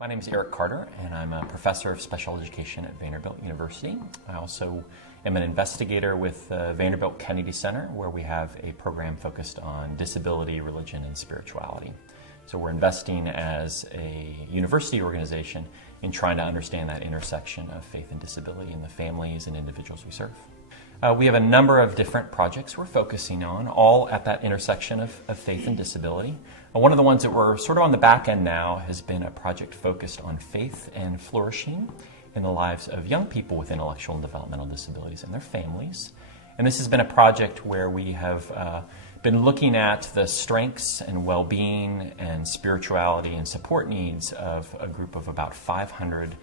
My name is Erik Carter, and I'm a professor of special education at Vanderbilt University. I also am an investigator with the Vanderbilt Kennedy Center, where we have a program focused on disability, religion, and spirituality. So we're investing as a university organization in trying to understand that intersection of faith and disability in the families and individuals we serve. We have a number of different projects we're focusing on, all at that intersection of faith and disability. One of the ones that we're sort of on the back end now has been a project focused on faith and flourishing in the lives of young people with intellectual and developmental disabilities and their families. And this has been a project where we have been looking at the strengths and well-being and spirituality and support needs of a group of about 500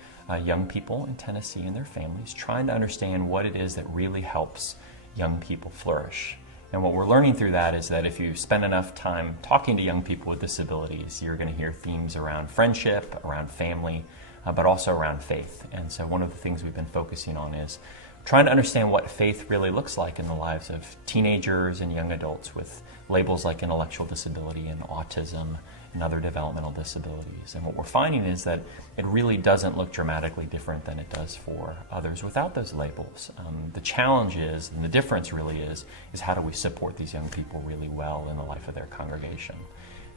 young people in Tennessee and their families, trying to understand what it is that really helps young people flourish. And what we're learning through that is that if you spend enough time talking to young people with disabilities, you're going to hear themes around friendship, around family, but also around faith. And so one of the things we've been focusing on is trying to understand what faith really looks like in the lives of teenagers and young adults with labels like intellectual disability and autism and other developmental disabilities. And what we're finding is that it really doesn't look dramatically different than it does for others without those labels. The challenge is, and the difference really is how do we support these young people really well in the life of their congregation.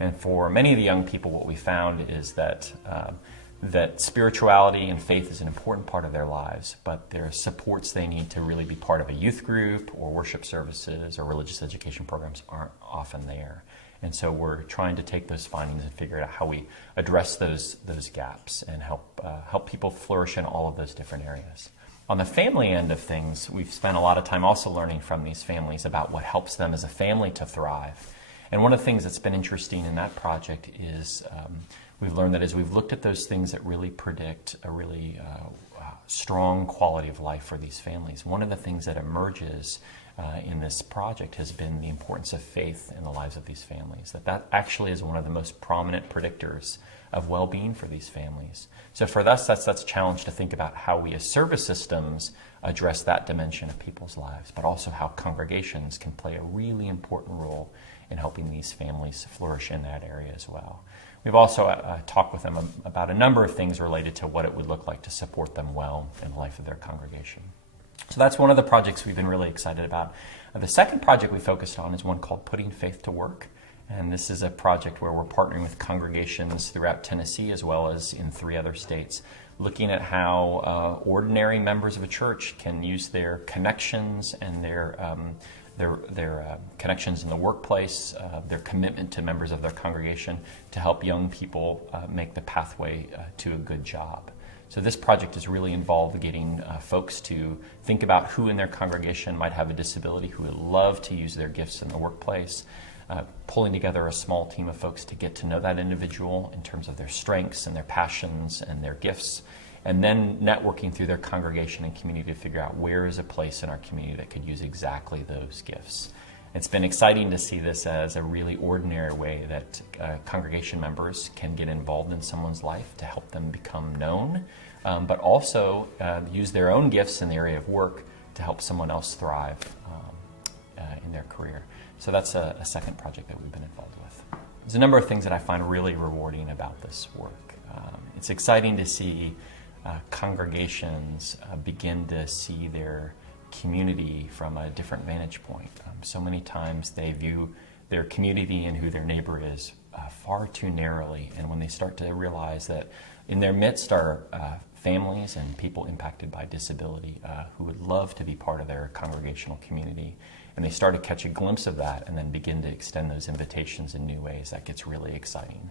And for many of the young people, what we found is that that spirituality and faith is an important part of their lives, but there are supports they need to really be part of a youth group or worship services or religious education programs aren't often there. And so we're trying to take those findings and figure out how we address those gaps and help people flourish in all of those different areas. On the family end of things, we've spent a lot of time also learning from these families about what helps them as a family to thrive. And one of the things that's been interesting in that project is we've learned that as we've looked at those things that really predict a really strong quality of life for these families, one of the things that emerges in this project has been the importance of faith in the lives of these families, that actually is one of the most prominent predictors of well-being for these families. So for us, that's a challenge to think about how we as service systems address that dimension of people's lives, but also how congregations can play a really important role in helping these families flourish in that area as well. We've also talked with them about a number of things related to what it would look like to support them well in the life of their congregation. So that's one of the projects we've been really excited about. The second project we focused on is one called Putting Faith to Work. And this is a project where we're partnering with congregations throughout Tennessee as well as in 3 other states, looking at how ordinary members of a church can use their connections and their connections in the workplace, their commitment to members of their congregation to help young people make the pathway to a good job. So this project is really involved getting folks to think about who in their congregation might have a disability, who would love to use their gifts in the workplace, pulling together a small team of folks to get to know that individual in terms of their strengths and their passions and their gifts, and then networking through their congregation and community to figure out where is a place in our community that could use exactly those gifts. It's been exciting to see this as a really ordinary way that congregation members can get involved in someone's life to help them become known, but also use their own gifts in the area of work to help someone else thrive in their career. So that's a second project that we've been involved with. There's a number of things that I find really rewarding about this work. It's exciting to see congregations begin to see their community from a different vantage point. So many times they view their community and who their neighbor is far too narrowly, and when they start to realize that in their midst are families and people impacted by disability who would love to be part of their congregational community, and they start to catch a glimpse of that and then begin to extend those invitations in new ways, that gets really exciting.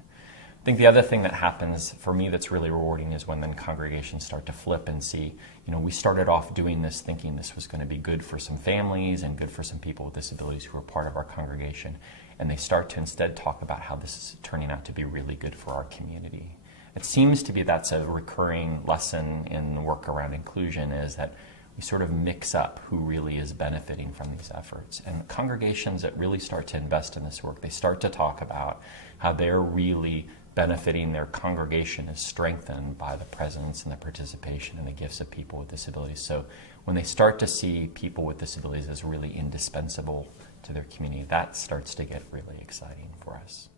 I think the other thing that happens for me that's really rewarding is when then congregations start to flip and see, we started off doing this thinking this was going to be good for some families and good for some people with disabilities who are part of our congregation, and they start to instead talk about how this is turning out to be really good for our community. It seems to be that's a recurring lesson in the work around inclusion, is that we sort of mix up who really is benefiting from these efforts. And congregations that really start to invest in this work, they start to talk about how they're really benefiting, their congregation is strengthened by the presence and the participation and the gifts of people with disabilities. So when they start to see people with disabilities as really indispensable to their community, that starts to get really exciting for us.